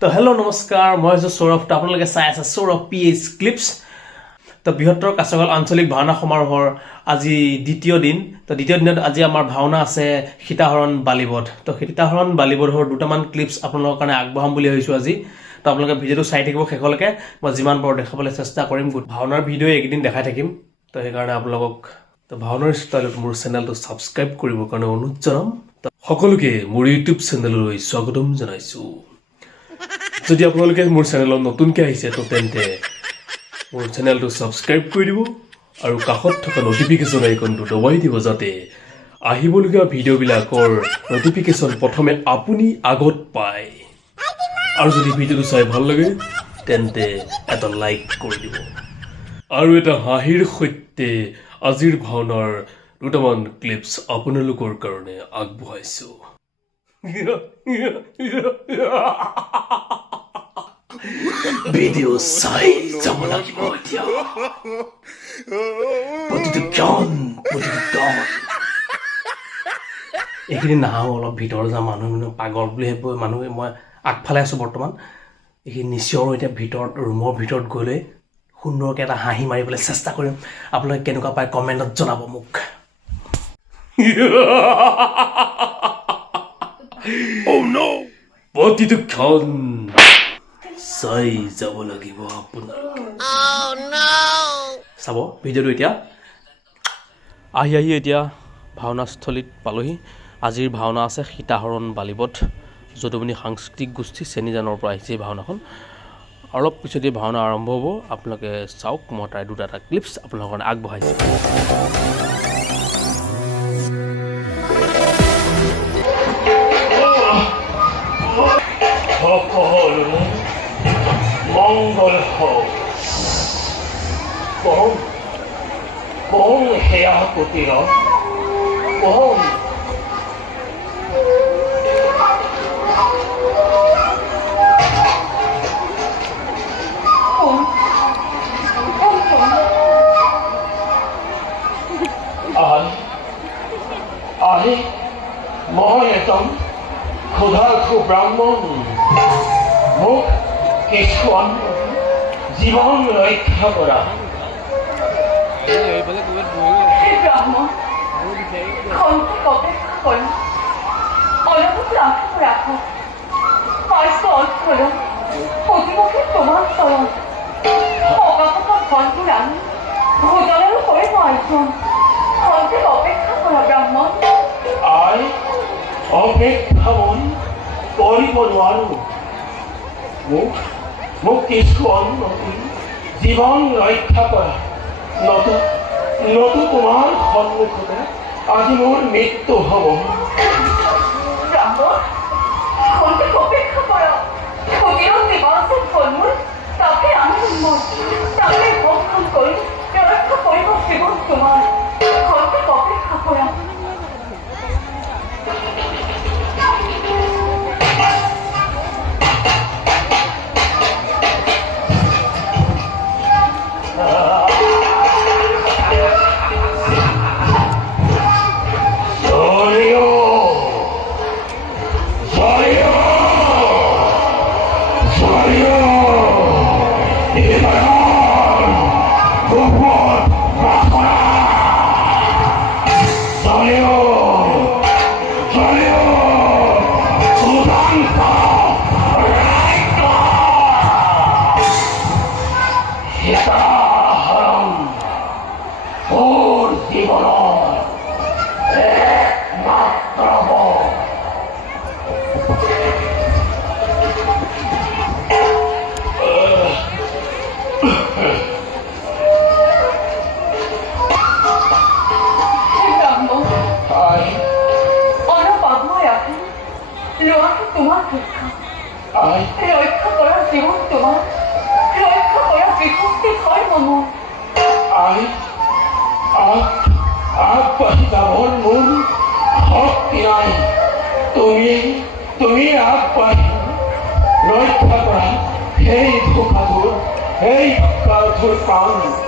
তো হেল্ল' নমস্কাৰ মই হৈছোঁ সৌৰভ তো আপোনালোকে চাই আছে সৌৰভ PH Clips তো বৃহত্তৰ কাছাগল আঞ্চলিক ভাওনা সমাৰোহৰ আজি দ্বিতীয় দিন তো দ্বিতীয় দিনত আজি আমাৰ ভাওনা আছে সীতাহৰণ বালিবধ তো সীতাহৰণ বালিবধৰ দুটামান ক্লিপছ আপোনালোকৰ কাৰণে আগবঢ়াম বুলি ভাবিছোঁ আজি তো আপোনালোকে ভিডিঅ'টো চাই থাকিব শেষলৈকে মই যিমান পাৰোঁ দেখাবলৈ চেষ্টা কৰিম ভাওনাৰ ভিডিঅ' একদিন দেখাই থাকিম তো সেইকাৰণে আপোনালোকক তো ভাওনাৰ ষ্টাইলত মোৰ চেনেলটো ছাবস্ক্ৰাইব কৰিবৰ কাৰণে অনুৰোধ জনাম সকলোকে মোৰ ইউটিউব চেনেললৈ স্বাগতম জনাইছোঁ যদি আপোনালোকে মোৰ চেনেলত নতুনকৈ আহিছে তো তেন্তে মোৰ চেনেলটো ছাবস্ক্ৰাইব কৰি দিব আৰু কাষত থকা নটিফিকেশ্যন আইকনটো দবাই দিব যাতে আহিবলগীয়া ভিডিঅ'বিলাকৰ নটিফিকেশ্যন প্ৰথমে আপুনি আগত পায় আৰু যদি ভিডিঅ'টো চাই ভাল লাগে তেন্তে এটা লাইক কৰি দিব আৰু এটা হাঁহিৰ সৈতে আজিৰ ভাওনাৰ দুটামান ক্লিপছ আপোনালোকৰ কাৰণে আগবঢ়াইছোঁ ভিডিঅ' চাই যাব লাগিব এতিয়া প্ৰতিটো ক্ষণ এইখিনি নাহাও অলপ ভিতৰ যাম মানুহ পাগল বুলি ভাবিব মানুহে মই আগফালে আছোঁ বৰ্তমান এইখিনি নিশ্চয় এতিয়া ভিতৰত ৰুমৰ ভিতৰত গ'লে সুন্দৰকৈ এটা হাঁহি মাৰিবলৈ চেষ্টা কৰিম আপোনালোকে কেনেকুৱা পায় কমেণ্টত জনাব মোক প্ৰতিটো ক্ষণ চাই যাব লাগিব আপোনালোকে চাব ভিডিঅ'টো এতিয়া আহি এতিয়া ভাওনাস্থলীত পালোহি আজিৰ ভাওনা আছে সীতাহৰণ বালিবধ যদুমণি সাংস্কৃতিক গোষ্ঠী চেনিজানৰ পৰা আহিছে এই ভাওনাখন অলপ পিছতে ভাওনা আৰম্ভ হ'ব আপোনালোকে চাওক মই তাই দুটা ক্লিপছ আপোনালোকৰ কাৰণে আগবঢ়াইছোঁ মংগল হওক কম সেয়া কুটিৰ কম আহি মই এজন ক্ষুধাৰ্থ ব্ৰাহ্মণ মোক কিছুমান জীৱন ৰক্ষা কৰা অপেক্ষা কৰিব নোৱাৰো মোক কিছু অন্নতি জীৱন ৰক্ষা কৰা নতু তোমাৰ সন্মুখতে আজি মোৰ মৃত্যু হ'ব অপেক্ষা কৰা তাকে আমি তাকে ভক্ষণ কৰি ৰক্ষা কৰিব জীৱন তোমাৰ অপেক্ষা কৰা ৰক্ষা কৰা জীৱন তোমাৰ ৰক্ষা কৰা বিভক্তি হয় মনৰ আগবাঢ়ি যাবৰ মোৰ শক্তি নাই তুমি আগবাঢ়ি ৰক্ষা কৰা সেই ধোকাটোৰ প্ৰাণ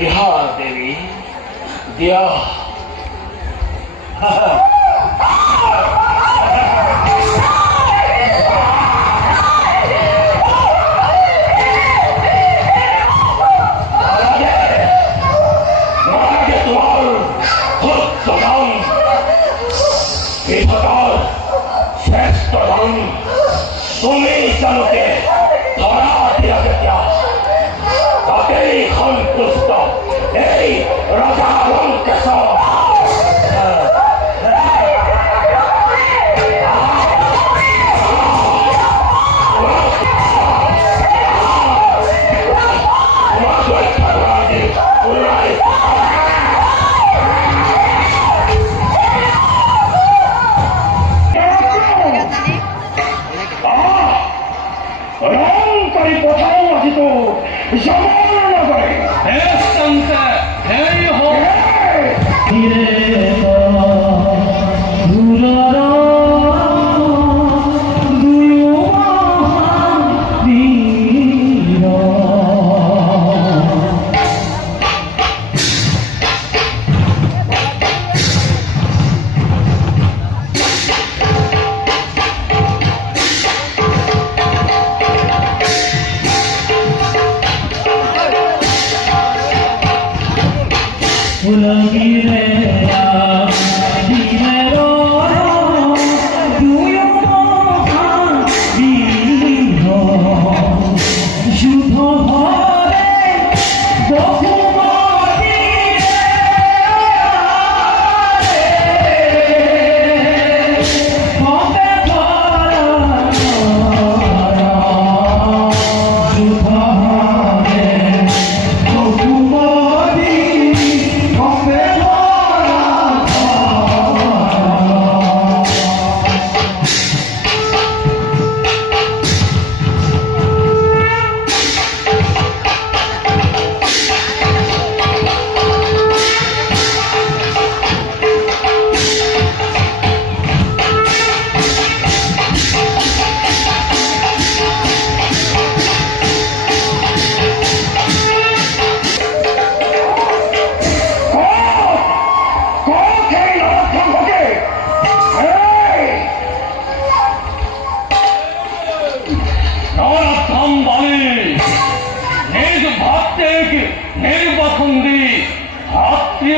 বিহাৰ দেবী দিয়া শ্ৰেষ্ঠ ধন তুমি জানোকে ধৰা দিয়া যেতিয়া তাতেই সন্তুষ্ট এই ৰজা লংকেশ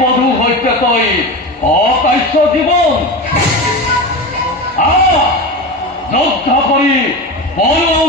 বধূ হইতে তৈ অকাশ্য জীবন যোদ্ধা কৰি বল